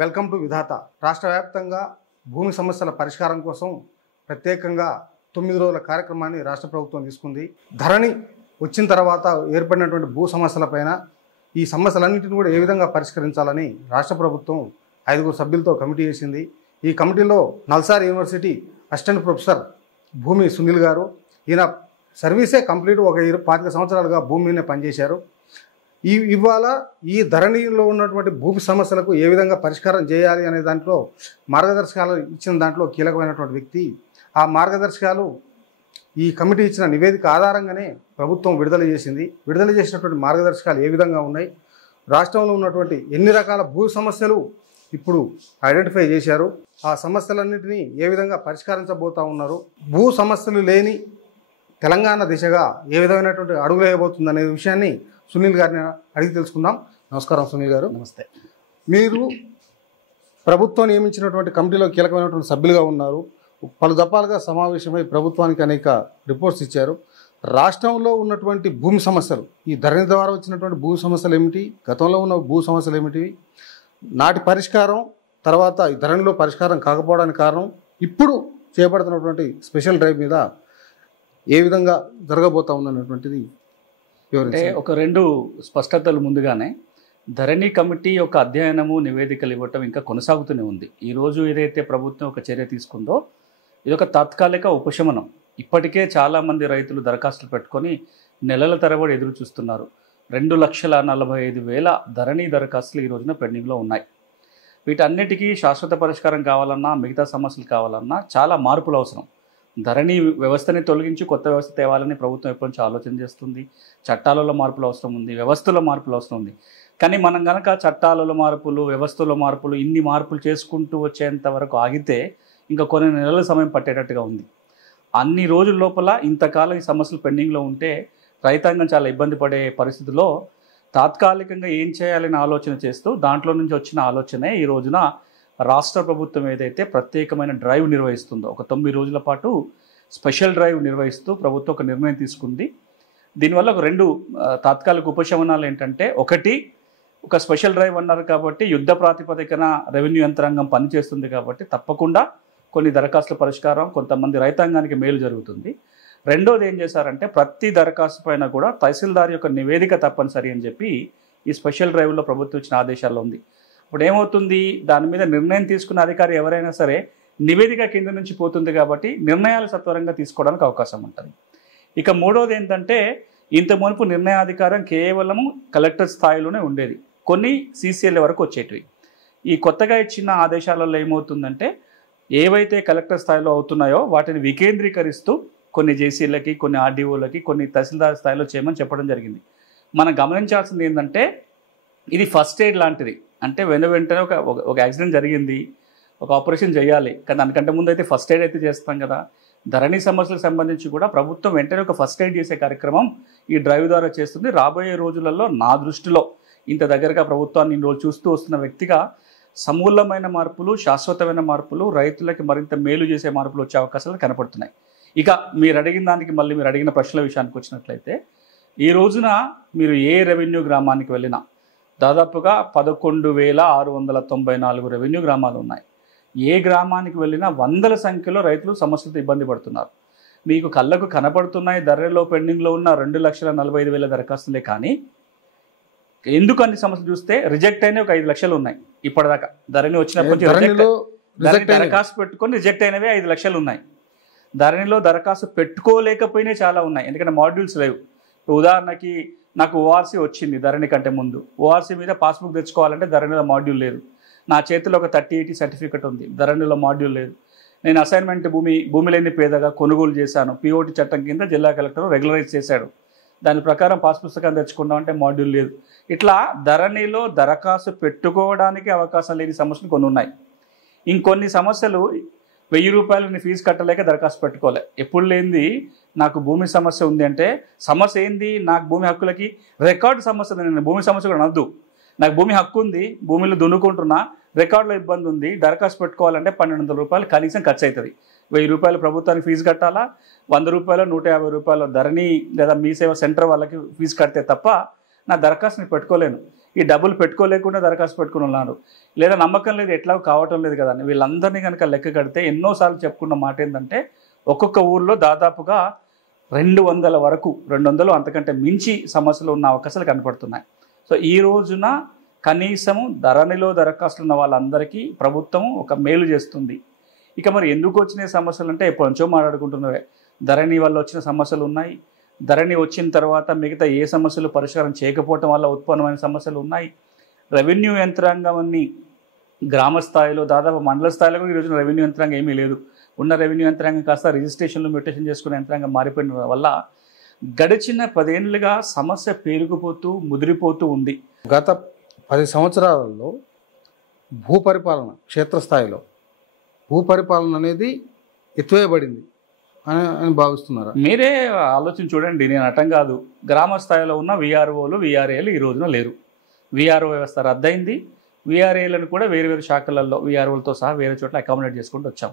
Welcome to విధాత. రాష్ట్ర వ్యాప్తంగా భూమి సమస్యల పరిష్కారం కోసం ప్రత్యేకంగా 9 రోజుల కార్యక్రమాన్ని రాష్ట్ర ప్రభుత్వం తీసుకుంది. ధరణి వచ్చిన తర్వాత ఏర్పడినటువంటి భూ సమస్యలపైన ఈ సమస్యలన్నింటినీ కూడా ఏ విధంగా పరిష్కరించాలని రాష్ట్ర ప్రభుత్వం 5 సభ్యులతో కమిటీ చేసింది. ఈ కమిటీలో నల్సార్ యూనివర్సిటీ అసిస్టెంట్ ప్రొఫెసర్ భూమి సునీల్ గారు, ఈయన సర్వీసే కంప్లీట్ ఒక 25 సంవత్సరాలుగా భూమి మీదనే పనిచేశారు. ఇవాళ ఈ ధరణిలో ఉన్నటువంటి భూమి సమస్యలకు ఏ విధంగా పరిష్కారం చేయాలి అనే దాంట్లో మార్గదర్శకాలు ఇచ్చిన దాంట్లో కీలకమైనటువంటి వ్యక్తి. ఆ మార్గదర్శకాలు ఈ కమిటీ ఇచ్చిన నివేదిక ఆధారంగానే ప్రభుత్వం విడుదల చేసింది. విడుదల చేసినటువంటి మార్గదర్శకాలు ఏ విధంగా ఉన్నాయి, రాష్ట్రంలో ఉన్నటువంటి ఎన్ని రకాల భూ సమస్యలు ఇప్పుడు ఐడెంటిఫై చేశారు, ఆ సమస్యలన్నింటినీ ఏ విధంగా పరిష్కరించబోతూ ఉన్నారు, భూ సమస్యలు లేని తెలంగాణ దిశగా ఏ విధమైనటువంటి అడుగులు వేయబోతుంది అనే విషయాన్ని సునీల్ గారిని అడిగి తెలుసుకుందాం. నమస్కారం సునీల్ గారు. నమస్తే. మీరు ప్రభుత్వం నియమించినటువంటి కమిటీలో కీలకమైనటువంటి సభ్యులుగా ఉన్నారు. పలు దఫాలుగా సమావేశమై ప్రభుత్వానికి అనేక రిపోర్ట్స్ ఇచ్చారు. రాష్ట్రంలో ఉన్నటువంటి భూమి సమస్యలు, ఈ ధరణి ద్వారా వచ్చినటువంటి భూ సమస్యలు ఏమిటి, గతంలో ఉన్న భూ సమస్యలు ఏమిటి, నాటి పరిష్కారం తర్వాత ఈ ధరణిలో పరిష్కారం కాకపోవడానికి కారణం, ఇప్పుడు చేపడుతున్నటువంటి స్పెషల్ డ్రైవ్ మీద ఏ విధంగా జరగబోతా ఉందన్నటువంటిది అంటే ఒక 2 స్పష్టతలు ముందుగానే ధరణి కమిటీ యొక్క అధ్యయనము నివేదికలు ఇవ్వటం ఇంకా కొనసాగుతూనే ఉంది. ఈరోజు ఏదైతే ప్రభుత్వం ఒక చర్య తీసుకుందో ఇది ఒక తాత్కాలిక ఉపశమనం. ఇప్పటికే చాలామంది రైతులు దరఖాస్తులు పెట్టుకొని నెలల తరబడి ఎదురు చూస్తున్నారు. 2,45,000 ధరణి దరఖాస్తులు ఈ రోజున పెండింగ్లో ఉన్నాయి. వీటన్నిటికీ శాశ్వత పరిష్కారం కావాలన్నా, మిగతా సమస్యలు కావాలన్నా చాలా మార్పులు అవసరం. ధరణి వ్యవస్థని తొలగించి కొత్త వ్యవస్థ తేవాలని ప్రభుత్వం ఎప్పటి నుంచి ఆలోచన చేస్తుంది. చట్టాలలో మార్పులు అవసరం ఉంది, వ్యవస్థలో మార్పులు అవసరం ఉంది. కానీ మనం కనుక చట్టాలలో మార్పులు, వ్యవస్థలో మార్పులు, ఇన్ని మార్పులు చేసుకుంటూ వచ్చేంత వరకు ఆగితే ఇంకా కొన్ని నెలల సమయం పట్టేటట్టుగా ఉంది. అన్ని రోజుల లోపల ఇంతకాలం ఈ సమస్యలు పెండింగ్లో ఉంటే రైతాంగం చాలా ఇబ్బంది పడే పరిస్థితిలో తాత్కాలికంగా ఏం చేయాలని ఆలోచన చేస్తూ దాంట్లో నుంచి వచ్చిన ఆలోచనే ఈ రోజున రాష్ట్ర ప్రభుత్వం ఏదైతే ప్రత్యేకమైన డ్రైవ్ నిర్వహిస్తుందో, ఒక 9 రోజుల పాటు స్పెషల్ డ్రైవ్ నిర్వహిస్తూ ప్రభుత్వం ఒక నిర్ణయం తీసుకుంది. దీనివల్ల ఒక 2 తాత్కాలిక ఉపశమనాలు ఏంటంటే, ఒకటి, ఒక స్పెషల్ డ్రైవ్ అన్నారు కాబట్టి యుద్ధ ప్రాతిపదికన రెవెన్యూ యంత్రాంగం పనిచేస్తుంది కాబట్టి తప్పకుండా కొన్ని దరఖాస్తుల పరిష్కారం, కొంతమంది రైతాంగానికి మేలు జరుగుతుంది. రెండోది ఏం చేశారంటే, ప్రతి దరఖాస్తు పైన కూడా తహసీల్దార్ యొక్క నివేదిక తప్పనిసరి అని చెప్పి ఈ స్పెషల్ డ్రైవ్లో ప్రభుత్వం ఇచ్చిన ఆదేశాల్లో ఉంది. ఇప్పుడు ఏమవుతుంది, దాని మీద నిర్ణయం తీసుకున్న అధికారి ఎవరైనా సరే నివేదిక కింద నుంచి పోతుంది కాబట్టి నిర్ణయాలు సత్వరంగా తీసుకోవడానికి అవకాశం ఉంటుంది. ఇక మూడోది ఏంటంటే, ఇంత మునుపు నిర్ణయాధికారం కేవలం కలెక్టర్ స్థాయిలోనే ఉండేది, కొన్ని సీసీఎల్ వరకు వచ్చేటివి. ఈ కొత్తగా ఇచ్చిన ఆదేశాలలో ఏమవుతుందంటే, ఏవైతే కలెక్టర్ స్థాయిలో అవుతున్నాయో వాటిని వికేంద్రీకరిస్తూ కొన్ని జేసీలకి, కొన్ని ఆర్డీఓలకి, కొన్ని తహసీల్దార్ స్థాయిలో చేయమని చెప్పడం జరిగింది. మనం గమనించాల్సింది ఏంటంటే, ఇది ఫస్ట్ ఎయిడ్ లాంటిది. అంటే వెంటనే ఒక యాక్సిడెంట్ జరిగింది, ఒక ఆపరేషన్ చేయాలి, కానీ దానికంటే ముందు అయితే ఫస్ట్ ఎయిడ్ అయితే చేస్తాం కదా. ధరణి సమస్యలకు సంబంధించి కూడా ప్రభుత్వం వెంటనే ఒక ఫస్ట్ ఎయిడ్ చేసే కార్యక్రమం ఈ డ్రైవ్ ద్వారా చేస్తుంది. రాబోయే రోజులలో నా దృష్టిలో ఇంత దగ్గరగా ప్రభుత్వాన్ని ఇన్ని రోజులు చూస్తూ వస్తున్న వ్యక్తిగా సమూలమైన మార్పులు, శాశ్వతమైన మార్పులు, రైతులకి మరింత మేలు చేసే మార్పులు వచ్చే అవకాశాలు కనపడుతున్నాయి. ఇక మీరు అడిగిన దానికి మళ్ళీ మీరు అడిగిన ప్రశ్నల విషయానికి వచ్చినట్లయితే, ఈ రోజున మీరు ఏ రెవెన్యూ గ్రామానికి వెళ్ళినా దాదాపుగా 11,694 రెవెన్యూ గ్రామాలు ఉన్నాయి. ఏ గ్రామానికి వెళ్ళినా వందల సంఖ్యలో రైతులు సమస్యలతో ఇబ్బంది పడుతున్నారు. మీకు కళ్ళకు కనపడుతున్నాయి ధరణిలో పెండింగ్లో ఉన్న 2,45,000 దరఖాస్తులే, కానీ ఎందుకు అన్ని సమస్యలు చూస్తే రిజెక్ట్ అయినవి ఒక 5 లక్షలు ఉన్నాయి. ఇప్పటిదాకా ధరణి వచ్చినప్పటి దరఖాస్తు పెట్టుకొని రిజెక్ట్ అయినవి 5 లక్షలు ఉన్నాయి. ధరణిలో దరఖాస్తు పెట్టుకోలేకపోయినాయి చాలా ఉన్నాయి, ఎందుకంటే మాడ్యూల్స్ లేవు. ఉదాహరణకి నాకు ఓఆర్సీ వచ్చింది ధరణి కంటే ముందు, ఓఆర్సీ మీద పాస్బుక్ తెచ్చుకోవాలంటే ధరణిలో మాడ్యూల్ లేదు. నా చేతిలో ఒక 3080 సర్టిఫికెట్ ఉంది, ధరణిలో మాడ్యూల్ లేదు. నేను అసైన్మెంట్ భూమి లేని పేదగా కొనుగోలు చేశాను, పిఓటి చట్టం కింద జిల్లా కలెక్టర్ రెగ్యులరైజ్ చేశాడు, దాని ప్రకారం పాస్ పుస్తకం తెచ్చుకుందామంటే మాడ్యూల్ లేదు. ఇట్లా ధరణిలో దరఖాస్తు పెట్టుకోవడానికి అవకాశం లేని సమస్యలు కొన్ని ఉన్నాయి. ఇంకొన్ని సమస్యలు 1000 రూపాయలు నేను ఫీజు కట్టలేక దరఖాస్తు పెట్టుకోలే. ఎప్పుడు లేనిది నాకు భూమి సమస్య ఉంది అంటే, సమస్య ఏంది, నాకు భూమి హక్కులకి రికార్డు సమస్య, నేను భూమి సమస్య కూడా అనద్దు, నాకు భూమి హక్కు ఉంది, భూమిలో దున్నుకుంటున్నా, రికార్డులో ఇబ్బంది ఉంది, దరఖాస్తు పెట్టుకోవాలంటే 1,200 రూపాయలు కనీసం ఖర్చు అవుతుంది. 1000 రూపాయలు ప్రభుత్వానికి ఫీజు కట్టాలా, 100 రూపాయలు 150 రూపాయలు ధరణి లేదా మీ సేవ సెంటర్ వాళ్ళకి ఫీజు కడితే తప్ప నా దరఖాస్తుని పెట్టుకోలేను. ఈ డబ్బులు పెట్టుకోలేకుండా దరఖాస్తు పెట్టుకుని ఉన్నారు, లేదా నమ్మకం లేదు, ఎట్లా కావటం లేదు కదా అని వీళ్ళందరినీ కనుక లెక్క కడితే ఎన్నోసార్లు చెప్పుకున్న మాట ఏంటంటే ఒక్కొక్క ఊర్లో దాదాపుగా 200 వరకు 200 అంతకంటే మించి సమస్యలు ఉన్న అవకాశాలు కనపడుతున్నాయి. సో ఈ రోజున కనీసము ధరణిలో దరఖాస్తులు ఉన్న వాళ్ళందరికీ ప్రభుత్వం ఒక మేలు చేస్తుంది. ఇక మరి ఎందుకు వచ్చిన సమస్యలు అంటే ఎప్పటి నుంచో మాట్లాడుకుంటున్నవే. ధరణి వల్ల వచ్చిన సమస్యలు ఉన్నాయి, ధరణి వచ్చిన తర్వాత మిగతా ఏ సమస్యలు పరిష్కారం చేయకపోవటం వల్ల ఉత్పన్నమైన సమస్యలు ఉన్నాయి. రెవెన్యూ యంత్రాంగాన్ని గ్రామ స్థాయిలో దాదాపు మండల స్థాయిలో కూడా ఈరోజున రెవెన్యూ యంత్రాంగం ఏమీ లేదు. ఉన్న రెవెన్యూ యంత్రాంగం కాస్త రిజిస్ట్రేషన్లు మ్యూటేషన్ చేసుకునే యంత్రాంగం మారిపోయిన వల్ల గడిచిన 10 ఏళ్ళుగా సమస్య పేరుకుపోతూ ముదిరిపోతూ ఉంది. గత 10 సంవత్సరాలలో భూపరిపాలన క్షేత్రస్థాయిలో భూపరిపాలన అనేది ఎత్తివేయబడింది అని భావిస్తున్నారా? మీరే ఆలోచన చూడండి, నేను అటం కాదు. గ్రామ స్థాయిలో ఉన్న విఆర్ఓలు విఆర్ఏలు ఈ రోజున లేరు. విఆర్ఓ వ్యవస్థ రద్దయింది. విఆర్ఏలను కూడా వేరు వేరు శాఖలలో విఆర్ఓలతో సహా వేరే చోట్ల అకామిడేట్ చేసుకుంటూ వచ్చాం.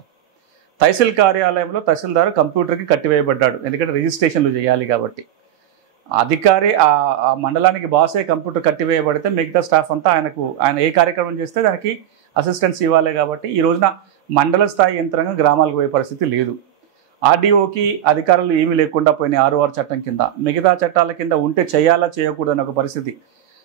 తహసీల్ కార్యాలయంలో తహసీల్దారు కంప్యూటర్కి కట్టివేయబడ్డాడు, ఎందుకంటే రిజిస్ట్రేషన్లు చేయాలి కాబట్టి. అధికారి ఆ మండలానికి బాసే కంప్యూటర్ కట్టివేయబడితే మిగతా స్టాఫ్ అంతా ఆయన ఏ కార్యక్రమం చేస్తే దానికి అసిస్టెన్స్ ఇవ్వాలి కాబట్టి ఈ రోజున మండల స్థాయి యంత్రాంగం గ్రామాలకు పోయే పరిస్థితి లేదు. ఆర్డీఓకి అధికారులు ఏమీ లేకుండా పోయినాయి 6 చట్టం కింద. మిగతా చట్టాల కింద ఉంటే చేయాలా చేయకూడదని ఒక పరిస్థితి.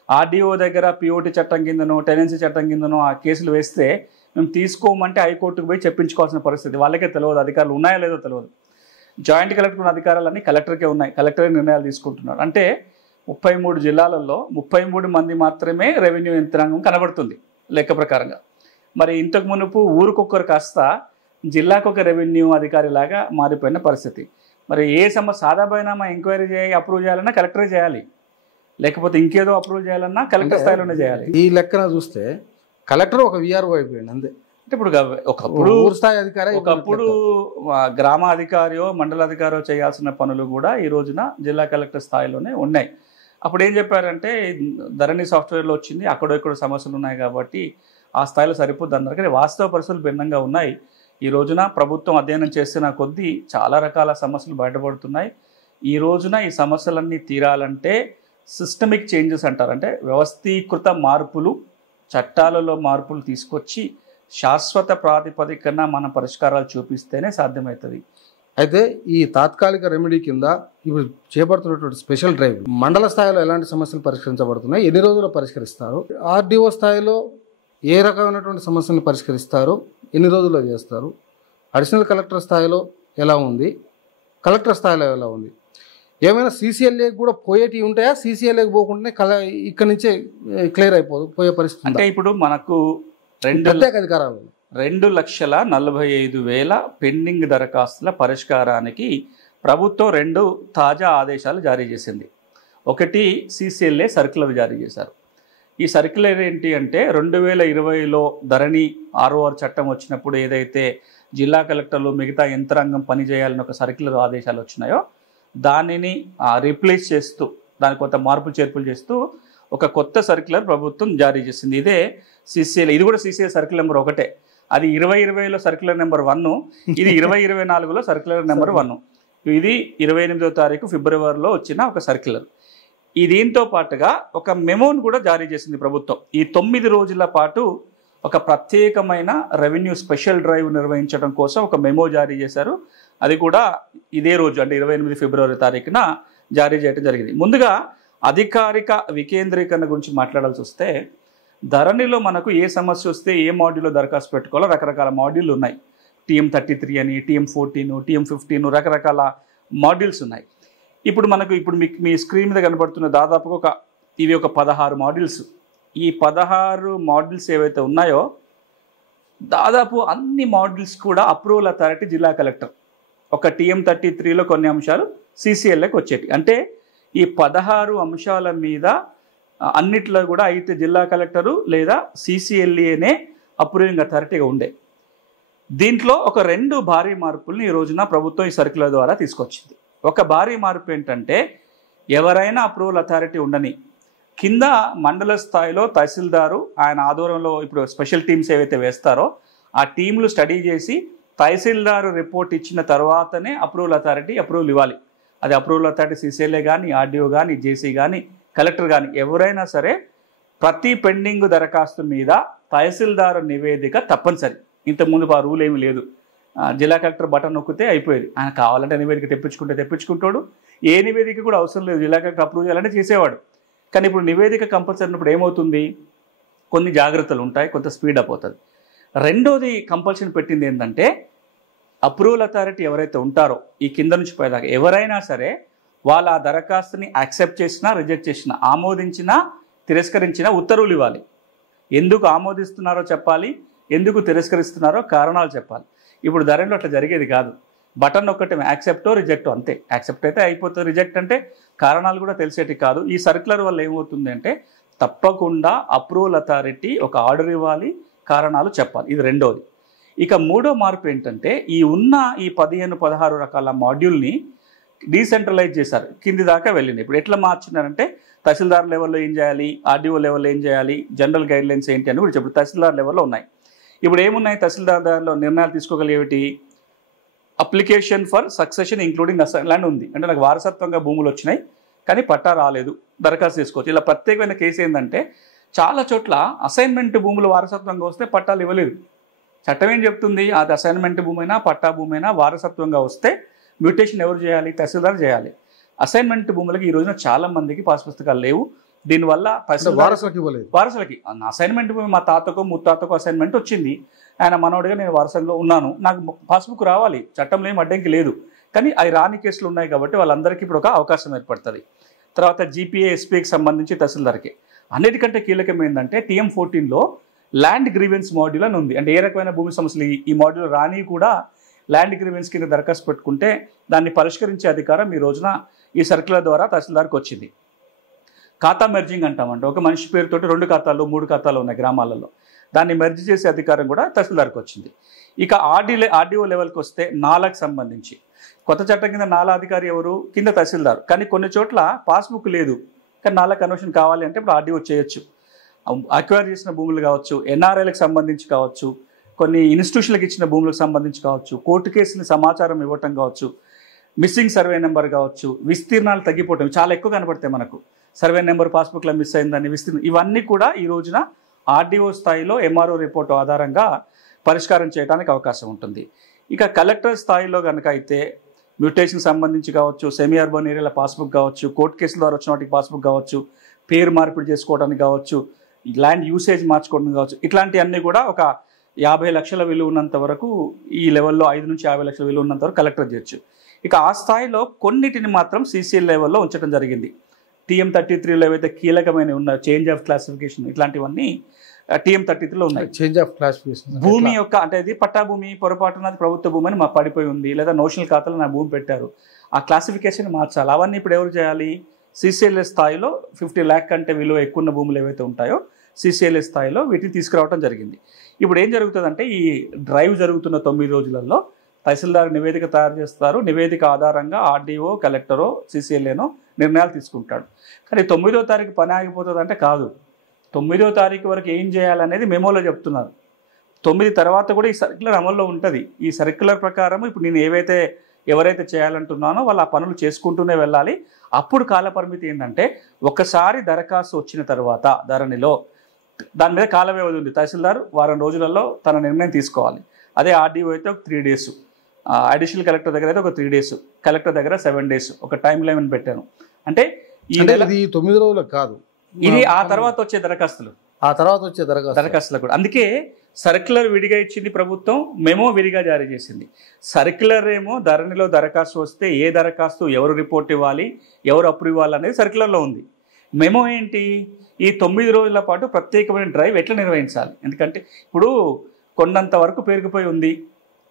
ఆర్డీఓ దగ్గర పిఓటి చట్టం కిందనో టెనెన్సీ చట్టం కిందనో ఆ కేసులు వేస్తే మేము తీసుకోమంటే హైకోర్టుకు పోయి చెప్పించుకోవాల్సిన పరిస్థితి. వాళ్ళకే తెలియదు, అధికారులు ఉన్నాయో లేదో తెలియదు. జాయింట్ కలెక్టర్ ఉన్న అధికారాలన్నీ కలెక్టర్కే ఉన్నాయి, కలెక్టరే నిర్ణయాలు తీసుకుంటున్నాడు. అంటే 33 జిల్లాలలో 33 మంది మాత్రమే రెవెన్యూ యంత్రాంగం కనబడుతుంది లెక్క ప్రకారంగా. మరి ఇంతకు మునుపు ఊరికొక్కరు కాస్త జిల్లాకు ఒక రెవెన్యూ అధికారి లాగా మారిపోయిన పరిస్థితి. మరి ఏ సమస్య సాదాబైనామా ఎంక్వైరీ అప్రూవ్ చేయాలన్నా కలెక్టరే చేయాలి, లేకపోతే ఇంకేదో అప్రూవ్ చేయాలన్నా కలెక్టర్ స్థాయిలోనే చేయాలి. ఈ లెక్కన చూస్తే కలెక్టర్ ఒక విఆర్ఓ అయిపోయింది అంతే. అంటే ఇప్పుడు ఒకప్పుడు స్థాయి అధికారి, ఒకప్పుడు గ్రామ అధికారియో మండల అధికారో చేయాల్సిన పనులు కూడా ఈ రోజున జిల్లా కలెక్టర్ స్థాయిలోనే ఉన్నాయి. అప్పుడు ఏం చెప్పారంటే ధరణి సాఫ్ట్వేర్లో వచ్చింది, అక్కడో సమస్యలు ఉన్నాయి కాబట్టి ఆ స్థాయిలో సరిపోద్ది అన్నారు. కానీ వాస్తవ పరిస్థితులు భిన్నంగా ఉన్నాయి. ఈ రోజున ప్రభుత్వం అధ్యయనం చేస్తున్న కొద్దీ చాలా రకాల సమస్యలు బయటపడుతున్నాయి. ఈ రోజున ఈ సమస్యలన్నీ తీరాలంటే సిస్టమిక్ చేంజెస్ అంటారు, అంటే వ్యవస్థీకృత మార్పులు, చట్టాలలో మార్పులు తీసుకొచ్చి శాశ్వత ప్రాతిపదికన మన పరిష్కారాలు చూపిస్తేనే సాధ్యమవుతుంది. అయితే ఈ తాత్కాలిక రెమెడీ కింద ఇప్పుడు చేపడుతున్నటువంటి స్పెషల్ డ్రైవ్ మండల స్థాయిలో ఎలాంటి సమస్యలు పరిష్కరించబడుతున్నాయి, ఎన్ని రోజుల్లో పరిష్కరిస్తారు, ఆర్డీఓ స్థాయిలో ఏ రకమైనటువంటి సమస్యలను పరిష్కరిస్తారు, ఎన్ని రోజుల్లో చేస్తారు, అడిషనల్ కలెక్టర్ స్థాయిలో ఎలా ఉంది, కలెక్టర్ స్థాయిలో ఎలా ఉంది, ఏమైనా సీసీఎల్ఏకి కూడా పోయేటివి ఉంటాయా, సీసీఎల్ఏకి పోకుండానే ఇక్కడి నుంచే క్లియర్ పోయే పరిస్థితి? అంటే ఇప్పుడు మనకు 2,45,000 పెండింగ్ దరఖాస్తుల పరిష్కారానికి ప్రభుత్వం 2 తాజా ఆదేశాలు జారీ చేసింది. ఒకటి సీసీఎల్ఏ సర్క్యులర్ జారీ చేశారు. ఈ సర్క్యులర్ ఏంటి అంటే 2020లో ధరణి ROR చట్టం వచ్చినప్పుడు ఏదైతే జిల్లా కలెక్టర్లు మిగతా యంత్రాంగం పనిచేయాలని ఒక సర్క్యులర్ ఆదేశాలు వచ్చినాయో దానిని రీప్లేస్ చేస్తూ దానికి కొంత మార్పులు చేర్పులు చేస్తూ ఒక కొత్త సర్క్యులర్ ప్రభుత్వం జారీ చేసింది. ఇదే సీసీఎల్, ఇది కూడా సీసీఎల్ సర్క్యులర్ నెంబర్ 1. అది 2020లో సర్క్యులర్ నెంబర్ 1, ఇది 2024లో సర్క్యులర్ నెంబర్ 1. ఇది 28వ తారీఖు ఫిబ్రవరిలో వచ్చిన ఒక సర్క్యులర్. ఈ దీంతో పాటుగా ఒక మెమోను కూడా జారీ చేసింది ప్రభుత్వం. ఈ 9 రోజుల పాటు ఒక ప్రత్యేకమైన రెవెన్యూ స్పెషల్ డ్రైవ్ నిర్వహించడం కోసం ఒక మెమో జారీ చేశారు. అది కూడా ఇదే రోజు అంటే 28 ఫిబ్రవరి తారీఖున జారీ చేయడం జరిగింది. ముందుగా అధికారిక వికేంద్రీకరణ గురించి మాట్లాడాల్సి వస్తే ధరణిలో మనకు ఏ సమస్య వస్తే ఏ మాడ్యూల్లో దరఖాస్తు పెట్టుకోవాలో రకరకాల మాడ్యూళ్ళు ఉన్నాయి. TM33 అని, TM14, TM15 రకరకాల మాడ్యూల్స్ ఉన్నాయి. ఇప్పుడు మీ స్క్రీన్ మీద కనబడుతున్న దాదాపుగా ఇవి ఒక 16 మాడ్యూల్స్. ఈ 16 మాడ్యూల్స్ ఏవైతే ఉన్నాయో దాదాపు అన్ని మాడ్యూల్స్ కూడా అప్రూవల్ అథారిటీ జిల్లా కలెక్టర్. ఒక TM33లో కొన్ని అంశాలు సీసీఎల్ఏకి వచ్చేటి. అంటే ఈ 16 అంశాల మీద అన్నిట్లో కూడా అయితే జిల్లా కలెక్టరు లేదా సీసీఎల్ఏనే అప్రూవింగ్ అథారిటీగా ఉండే. దీంట్లో ఒక 2 భారీ మార్పుల్ని ఈ రోజున ప్రభుత్వం ఈ సర్క్యులర్ ద్వారా తీసుకొచ్చింది. ఒక భారీ మార్పు ఏంటంటే ఎవరైనా అప్రూవల్ అథారిటీ ఉండని కింద మండల స్థాయిలో తహసీల్దారు ఆయన ఆధ్వర్యంలో ఇప్పుడు స్పెషల్ టీమ్స్ ఏవైతే వేస్తారో ఆ టీంలు స్టడీ చేసి తహసీల్దారు రిపోర్ట్ ఇచ్చిన తర్వాతనే అప్రూవల్ అథారిటీ అప్రూవల్ ఇవ్వాలి. అది అప్రూవల్ అథారిటీ సీసీఎల్ఏ కానీ, ఆర్డీఓ కానీ, జేసీ కానీ, కలెక్టర్ కానీ ఎవరైనా సరే ప్రతి పెండింగ్ దరఖాస్తు మీద తహసీల్దారు నివేదిక తప్పనిసరి. ఇంతకుముందు ఆ రూల్ ఏమీ లేదు. జిల్లా కలెక్టర్ బటన్ నొక్కితే అయిపోయేది. ఆయన కావాలంటే నివేదిక తెప్పించుకుంటాడు. ఏ నివేదిక కూడా అవసరం లేదు, జిల్లా కలెక్టర్ అప్రూవ్ చేయాలంటే చేసేవాడు. కానీ ఇప్పుడు నివేదిక కంపల్సరీ ఉన్నప్పుడు ఏమవుతుంది, కొన్ని జాగ్రత్తలు ఉంటాయి, కొంత స్పీడప్ అవుతుంది. రెండోది కంపల్సరీ పెట్టింది ఏంటంటే అప్రూవల్ అథారిటీ ఎవరైతే ఉంటారో ఈ కింద నుంచి పైదాకా ఎవరైనా సరే వాళ్ళ ఆ దరఖాస్తుని యాక్సెప్ట్ చేసినా రిజెక్ట్ చేసినా, ఆమోదించినా తిరస్కరించినా ఉత్తర్వులు ఇవ్వాలి. ఎందుకు ఆమోదిస్తున్నారో చెప్పాలి, ఎందుకు తిరస్కరిస్తున్నారో కారణాలు చెప్పాలి. ఇప్పుడు ధరణిలో అట్లా జరిగేది కాదు. బటన్ నొక్కటమే, యాక్సెప్టో రిజెక్టో అంతే. యాక్సెప్ట్ అయితే అయిపోతుంది, రిజెక్ట్ అంటే కారణాలు కూడా తెలిసేటి కాదు. ఈ సర్క్యులర్ వల్ల ఏమవుతుంది అంటే తప్పకుండా అప్రూవల్ అథారిటీ ఒక ఆర్డర్ ఇవ్వాలి, కారణాలు చెప్పాలి. ఇది రెండోది. ఇక మూడో మార్పు ఏంటంటే ఈ 15-16 రకాల మాడ్యూల్ని డీసెంట్రలైజ్ చేశారు, కింది దాకా వెళ్ళింది. ఇప్పుడు ఎట్లా మార్చినారంటే తహసీల్దార్ లెవెల్లో ఏం చేయాలి, ఆర్డీఓ లెవెల్లో ఏం చేయాలి, జనరల్ గైడ్లైన్స్ ఏంటి అని కూడా చెప్పి తహసీల్దార్ లెవెల్లో ఉన్నాయి. ఇప్పుడు ఏమున్నాయి తహసీల్దార్లో నిర్ణయాలు తీసుకోగలిగేవి? Application for succession including assignment ఉంది. అంటే నాకు వారసత్వంగా భూములు వచ్చినాయి కానీ పట్టా రాలేదు, దరఖాస్తు చేసుకోవచ్చు. ఇలా ప్రత్యేకమైన కేసు ఏంటంటే చాలా చోట్ల అసైన్మెంట్ భూములు వారసత్వంగా వస్తే పట్టాలు ఇవ్వలేదు. చట్టం ఏం చెప్తుంది, అది అసైన్మెంట్ భూమైనా పట్టా భూమైనా వారసత్వంగా వస్తే మ్యూటేషన్ ఎవరు చేయాలి, తహసీల్దార్ చేయాలి. అసైన్మెంట్ భూములకి ఈ రోజున చాలా మందికి పాస్ పుస్తకాలు లేవు. దీనివల్ల వారసులకి అసైన్మెంట్ భూమి మా తాతకో ముత్తాతకో అసైన్మెంట్ వచ్చింది, ఆయన మనోడిగా నేను వారసంలో ఉన్నాను, నాకు పాస్బుక్ రావాలి, చట్టంలో ఏం అడ్డంకి లేదు. కానీ అవి రాని కేసులు ఉన్నాయి కాబట్టి వాళ్ళందరికీ ఇప్పుడు ఒక అవకాశం ఏర్పడుతుంది. తర్వాత జీపీఏ ఎస్పీకి సంబంధించి తహసీల్దార్కి అన్నిటికంటే కీలకం ఏంటంటే TM14లో ల్యాండ్ గ్రీవెన్స్ మాడ్యూల్ అని ఉంది. అంటే ఏ రకమైన భూమి సమస్యలు ఈ మాడ్యూల్ రాని కూడా ల్యాండ్ గ్రీవెన్స్ కింద దరఖాస్తు పెట్టుకుంటే దాన్ని పరిష్కరించే అధికారం ఈ రోజున ఈ సర్క్యులర్ ద్వారా తహసీల్దార్కి వచ్చింది. ఖాతా మెర్జింగ్ అంటామంటే ఒక మనిషి పేరుతోటి 2 ఖాతాలు 3 ఖాతాలు ఉన్నాయి గ్రామాలలో, దాన్ని మెర్జ్ చేసే అధికారం కూడా తహసీల్దార్కి వచ్చింది. ఇక ఆర్డీఓ లెవెల్కి వస్తే నాలాకు సంబంధించి కొత్త చట్టం కింద నాలా అధికారి ఎవరు, కింద తహసీల్దార్. కానీ కొన్ని చోట్ల పాస్బుక్ లేదు కానీ నాలా కన్వర్షన్ కావాలి అంటే ఇప్పుడు ఆర్డీఓ చేయొచ్చు. అక్వైర్ చేసిన భూములు కావచ్చు, ఎన్ఆర్ఐలకు సంబంధించి కావచ్చు, కొన్ని ఇన్స్టిట్యూషన్లకు ఇచ్చిన భూములకు సంబంధించి కావచ్చు, కోర్టు కేసుని సమాచారం ఇవ్వటం కావచ్చు, మిస్సింగ్ సర్వే నెంబర్ కావచ్చు, విస్తీర్ణాలు తగ్గిపోవటం చాలా ఎక్కువ కనపడతాయి మనకు. సర్వే నెంబర్ పాస్బుక్లో మిస్ అయిందని విస్తీర్ణం, ఇవన్నీ కూడా ఈ రోజున ఆర్డీఓ స్థాయిలో ఎంఆర్ఓ రిపోర్టు ఆధారంగా పరిష్కారం చేయడానికి అవకాశం ఉంటుంది. ఇక కలెక్టర్ స్థాయిలో కనుక అయితే మ్యూటేషన్ సంబంధించి కావచ్చు, సెమీ అర్బన్ ఏరియాల పాస్బుక్ కావచ్చు, కోర్టు కేసుల ద్వారా వచ్చిన వాటికి పాస్బుక్ కావచ్చు, పేరు మార్పిడి చేసుకోవడానికి కావచ్చు, ల్యాండ్ యూసేజ్ మార్చుకోవడం కావచ్చు, ఇట్లాంటివన్నీ కూడా ఒక 50 లక్షల విలువ ఉన్నంత వరకు ఈ లెవెల్లో 5 నుంచి 50 లక్షల విలువ ఉన్నంత వరకు కలెక్టర్ చేయొచ్చు. ఇక ఆ స్థాయిలో కొన్నిటిని మాత్రం సీసీఎల్ లెవెల్లో ఉంచడం జరిగింది. TM33లో ఏవైతే కీలకమైన ఉన్న చేంజ్ ఆఫ్ క్లాసిఫికేషన్ ఇట్లాంటివన్నీ TM33లో ఉన్నాయి. చేంజ్ ఆఫ్ క్లాసిఫికేషన్ భూమి యొక్క అంటే ఇది పట్టా భూమి పొరపాటున ప్రభుత్వ భూమి అని మా పడిపోయి ఉంది, లేదా నోషనల్ ఖాతాలో నా భూమి పెట్టారు, ఆ క్లాసిఫికేషన్ మార్చాలి. అవన్నీ ఇప్పుడు ఎవరు చేయాలి? CCLS స్థాయిలో 50 lakh కంటే విలువ ఎక్కువ ఉన్న భూములు ఏవైతే ఉంటాయో CCLS స్థాయిలో వీటిని తీసుకురావడం జరిగింది. ఇప్పుడు ఏం జరుగుతుందంటే ఈ డ్రైవ్ జరుగుతున్న 9 రోజులలో తహసీల్దార్ నివేదిక తయారు చేస్తారు. నివేదిక ఆధారంగా ఆర్డీఓ, కలెక్టరో, CCLAనో నిర్ణయాలు తీసుకుంటాడు. కానీ 9వ తారీఖు పని ఆగిపోతుంది అంటే కాదు. 9వ తారీఖు వరకు ఏం చేయాలనేది మెమోలో చెప్తున్నారు. 9 తర్వాత కూడా ఈ సర్క్యులర్ అమల్లో ఉంటుంది. ఈ సర్క్యులర్ ప్రకారం ఇప్పుడు నేను ఎవరైతే చేయాలంటున్నానో వాళ్ళు ఆ పనులు చేసుకుంటూనే వెళ్ళాలి. అప్పుడు కాలపరిమితి ఏంటంటే ఒకసారి దరఖాస్తు వచ్చిన తర్వాత ధరణిలో దాని మీద కాల వ్యవధి ఉంది. తహసీల్దార్ వారం రోజులలో తన నిర్ణయం తీసుకోవాలి. అదే ఆర్డీఓ అయితే ఒక 3 days, అడిషనల్ కలెక్టర్ దగ్గర అయితే ఒక 3 days, కలెక్టర్ దగ్గర 7 days ఒక టైం లైన్ పెట్టాను. అంటే ఈ నెల 9 రోజులకు కాదు, ఇది ఆ తర్వాత వచ్చే దరఖాస్తులు కూడా. అందుకే సర్క్యులర్ విడిగా ఇచ్చింది ప్రభుత్వం, మెమో విడిగా జారీ చేసింది. సర్క్యులర్ ఏమో ధరణిలో దరఖాస్తు వస్తే ఏ దరఖాస్తు ఎవరు రిపోర్ట్ ఇవ్వాలి, ఎవరు అప్రూవ్ ఇవ్వాలి అనేది సర్క్యులర్లో ఉంది. మెమో ఏంటి, ఈ 9 రోజుల పాటు ప్రత్యేకమైన డ్రైవ్ ఎట్లా నిర్వహించాలి. ఎందుకంటే ఇప్పుడు కొండంత వరకు పేరుకుపోయి ఉంది,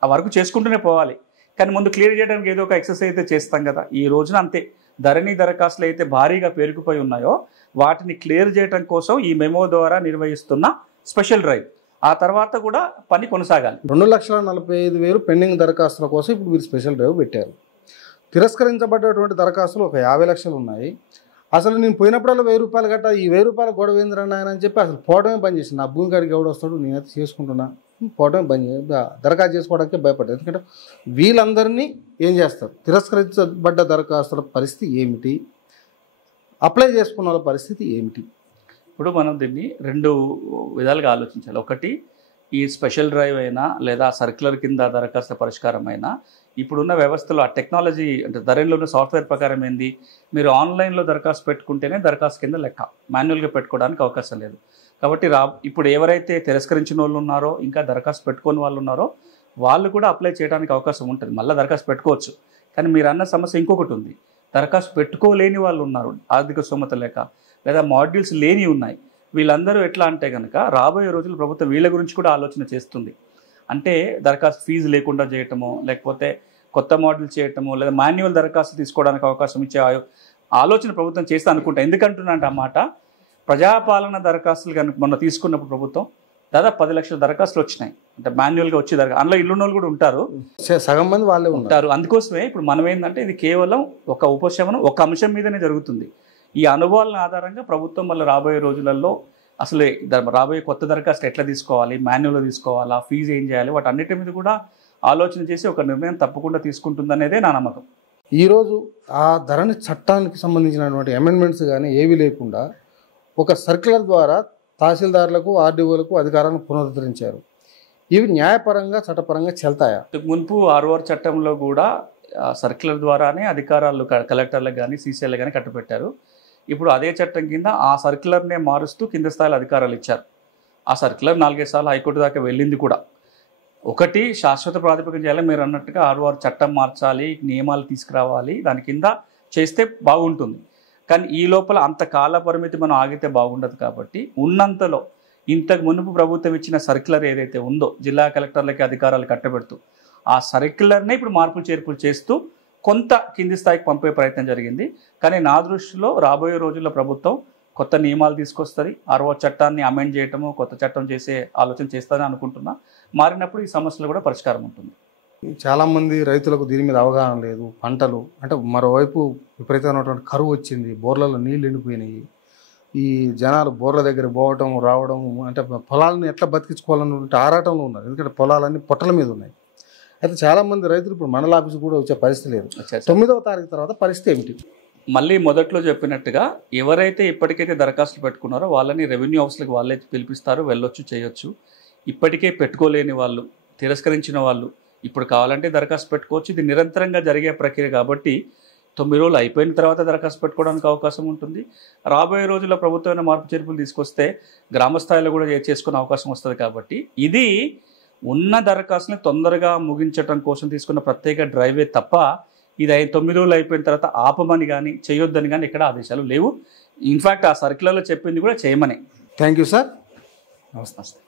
ఆ వరకు చేసుకుంటూనే పోవాలి. కానీ ముందు క్లియర్ చేయడానికి ఏదో ఒక ఎక్సర్సైజ్ అయితే చేస్తాం కదా. ఈ రోజున అంతే, ధరణి దరఖాస్తులు అయితే భారీగా పేరుకుపోయి ఉన్నాయో వాటిని క్లియర్ చేయడం కోసం ఈ మెమో ద్వారా నిర్వహిస్తున్న స్పెషల్ డ్రైవ్. ఆ తర్వాత కూడా పని కొనసాగాలి. 2,45,000 పెండింగ్ దరఖాస్తుల కోసం ఇప్పుడు మీరు స్పెషల్ డ్రైవ్ పెట్టారు. తిరస్కరించబడ్డటువంటి దరఖాస్తులు ఒక 50 లక్షలు ఉన్నాయి. అసలు నేను పోయినప్పుడల్లా 1000 రూపాయలు గట్ట, ఈ 1000 రూపాయలు గొడవ ఏంద్రన్న ఆయన అని చెప్పి అసలు పోవడమే బంద్ చేసింది. నా భూమి కాడికి ఎవడు వస్తాడు, నేనైతే చేసుకుంటున్నా, పోవడమే బంద్ చేసి దరఖాస్తు చేసుకోవడానికి భయపడ్డారు. ఎందుకంటే వీళ్ళందరినీ ఏం చేస్తారు, తిరస్కరించబడ్డ దరఖాస్తుల పరిస్థితి ఏమిటి, అప్లై చేసుకున్న వాళ్ళ పరిస్థితి ఏమిటి? ఇప్పుడు మనం దీన్ని రెండు విధాలుగా ఆలోచించాలి. ఒకటి, ఈ స్పెషల్ డ్రైవ్ అయినా లేదా సర్క్యులర్ కింద దరఖాస్తుల పరిష్కారం అయినా ఇప్పుడున్న వ్యవస్థలో ఆ టెక్నాలజీ అంటే ధరణిలో ఉన్న సాఫ్ట్వేర్ ప్రకారం ఏంది, మీరు ఆన్లైన్లో దరఖాస్తు పెట్టుకుంటేనే దరఖాస్తు కింద లెక్క, మాన్యువల్గా పెట్టుకోవడానికి అవకాశం లేదు. కాబట్టి ఇప్పుడు ఎవరైతే తిరస్కరించిన వాళ్ళు ఉన్నారో, ఇంకా దరఖాస్తు పెట్టుకోని వాళ్ళు ఉన్నారో వాళ్ళు కూడా అప్లై చేయడానికి అవకాశం ఉంటుంది. మళ్ళీ దరఖాస్తు పెట్టుకోవచ్చు. కానీ మీరు అన్న సమస్య ఇంకొకటి ఉంది, దరఖాస్తు పెట్టుకోలేని వాళ్ళు ఉన్నారు, ఆర్థిక స్తోమత లేక లేదా మాడ్యూల్స్ లేని ఉన్నాయి. వీళ్ళందరూ ఎట్లా అంటే కనుక రాబోయే రోజులు ప్రభుత్వం వీళ్ళ గురించి కూడా ఆలోచన చేస్తుంది. అంటే దరఖాస్తు ఫీజు లేకుండా చేయటమో, లేకపోతే కొత్త మాడ్యూల్ చేయటమో, లేదా మాన్యువల్ దరఖాస్తు తీసుకోవడానికి అవకాశం ఇచ్చే ఆలోచన ప్రభుత్వం చేస్తే అనుకుంటా. ఎందుకంటున్నా అంటే ఆ మాట, ప్రజాపాలన దరఖాస్తులు కనుక మొన్న తీసుకున్నప్పుడు ప్రభుత్వం దాదాపు 10 లక్షల దరఖాస్తులు వచ్చినాయి. అంటే మాన్యువల్గా వచ్చే అందులో ఇల్లున్న వాళ్ళు కూడా ఉంటారు, సగం మంది వాళ్ళే ఉంటారు. అందుకోసమే ఇప్పుడు మనం ఏంటంటే ఇది కేవలం ఒక ఉపశమనం, ఒక అంశం మీదనే జరుగుతుంది. ఈ అనుభవాల ఆధారంగా ప్రభుత్వం మళ్ళీ రాబోయే రోజులలో అసలు రాబోయే కొత్త దరఖాస్తు ఎట్లా తీసుకోవాలి, మాన్యువల్గా తీసుకోవాలా, ఫీజు ఏం చేయాలి, వాటి అన్నిటి మీద కూడా ఆలోచన చేసి ఒక నిర్ణయం తప్పకుండా తీసుకుంటుందనేదే నా నమ్మకం. ఈరోజు ఆ ధరణి చట్టానికి సంబంధించినటువంటి అమెండ్మెంట్స్ కానీ ఏవి లేకుండా ఒక సర్క్యులర్ ద్వారా తహసీల్దారులకు, ఆర్డీఓలకు అధికారాలను పునరుద్ధరించారు. ఇవి న్యాయపరంగా, చట్టపరంగా చెల్తాయా? మున్పు ఆర్ఓఆర్ చట్టంలో కూడా సర్క్యులర్ ద్వారానే అధికారాలు కలెక్టర్లకు కానీ సీసీఎల్కి కానీ కట్టబెట్టారు. ఇప్పుడు అదే చట్టం కింద ఆ సర్క్యులర్నే మారుస్తూ కింద స్థాయిలో అధికారాలు ఇచ్చారు. ఆ సర్క్యులర్ 4-5 సార్లు హైకోర్టు దాకా వెళ్ళింది కూడా. ఒకటి, శాశ్వత ప్రాతిపదికన చేయాలి, మీరు అన్నట్టుగా ఆర్ఓఆర్ చట్టం మార్చాలి, నియమాలు తీసుకురావాలి, దాని కింద చేస్తే బాగుంటుంది. కానీ ఈ లోపల అంత కాల పరిమితి మనం ఆగితే బాగుండదు. కాబట్టి ఉన్నంతలో ఇంతకు మునుపు ప్రభుత్వం ఇచ్చిన సర్క్యులర్ ఏదైతే ఉందో జిల్లా కలెక్టర్లకి అధికారాలు కట్టబెడుతూ ఆ సర్క్యులర్నే ఇప్పుడు మార్పులు చేర్పులు చేస్తూ కొంత కింది స్థాయికి పంపే ప్రయత్నం జరిగింది. కానీ నా దృష్టిలో రాబోయే రోజుల్లో ప్రభుత్వం కొత్త నియమాలు తీసుకొస్తుంది, ఆర్ఓ చట్టాన్ని అమెండ్ చేయటము, కొత్త చట్టం చేసే ఆలోచన చేస్తుందని అనుకుంటున్నా. మారినప్పుడు ఈ సమస్యలు కూడా పరిష్కారం ఉంటుంది. చాలామంది రైతులకు దీని మీద అవగాహన లేదు. పంటలు అంటే మరోవైపు విపరీతమైనటువంటి కరువు వచ్చింది, బోర్లలో నీళ్ళు ఎండిపోయినాయి. ఈ జనాలు బోర్ల దగ్గర పోవడం రావడం అంటే పొలాలను ఎట్లా బతికించుకోవాలన్నటువంటి ఆరాటంలో ఉన్నారు. ఎందుకంటే పొలాలన్నీ పొట్టల మీద ఉన్నాయి. అయితే చాలామంది రైతులు ఇప్పుడు మండల ఆఫీసు కూడా వచ్చే పరిస్థితి లేదు. 9వ తారీఖు తర్వాత పరిస్థితి ఏమిటి? మళ్ళీ మొదట్లో చెప్పినట్టుగా ఎవరైతే ఇప్పటికైతే దరఖాస్తులు పెట్టుకున్నారో వాళ్ళని రెవెన్యూ ఆఫీసులకు వాళ్ళే పిలిపిస్తారు, వెళ్ళొచ్చు, చేయొచ్చు. ఇప్పటికే పెట్టుకోలేని వాళ్ళు, తిరస్కరించిన వాళ్ళు ఇప్పుడు కావాలంటే దరఖాస్తు పెట్టుకోవచ్చు. ఇది నిరంతరంగా జరిగే ప్రక్రియ కాబట్టి 9 రోజులు అయిపోయిన తర్వాత దరఖాస్తు పెట్టుకోవడానికి అవకాశం ఉంటుంది. రాబోయే రోజుల్లో ప్రభుత్వమైన మార్పు చేర్పులు తీసుకొస్తే గ్రామ స్థాయిలో కూడా చేసుకునే అవకాశం వస్తుంది. కాబట్టి ఇది ఉన్న దరఖాస్తుని తొందరగా ముగించడం కోసం తీసుకున్న ప్రత్యేక డ్రైవే తప్ప ఇది 9 రోజులు అయిపోయిన తర్వాత ఆపమని కానీ చేయొద్దని కానీ ఇక్కడ ఆదేశాలు లేవు. ఇన్ఫ్యాక్ట్ ఆ సర్క్యులర్లో చెప్పింది కూడా చేయమని. Thank you sir. నమస్తే.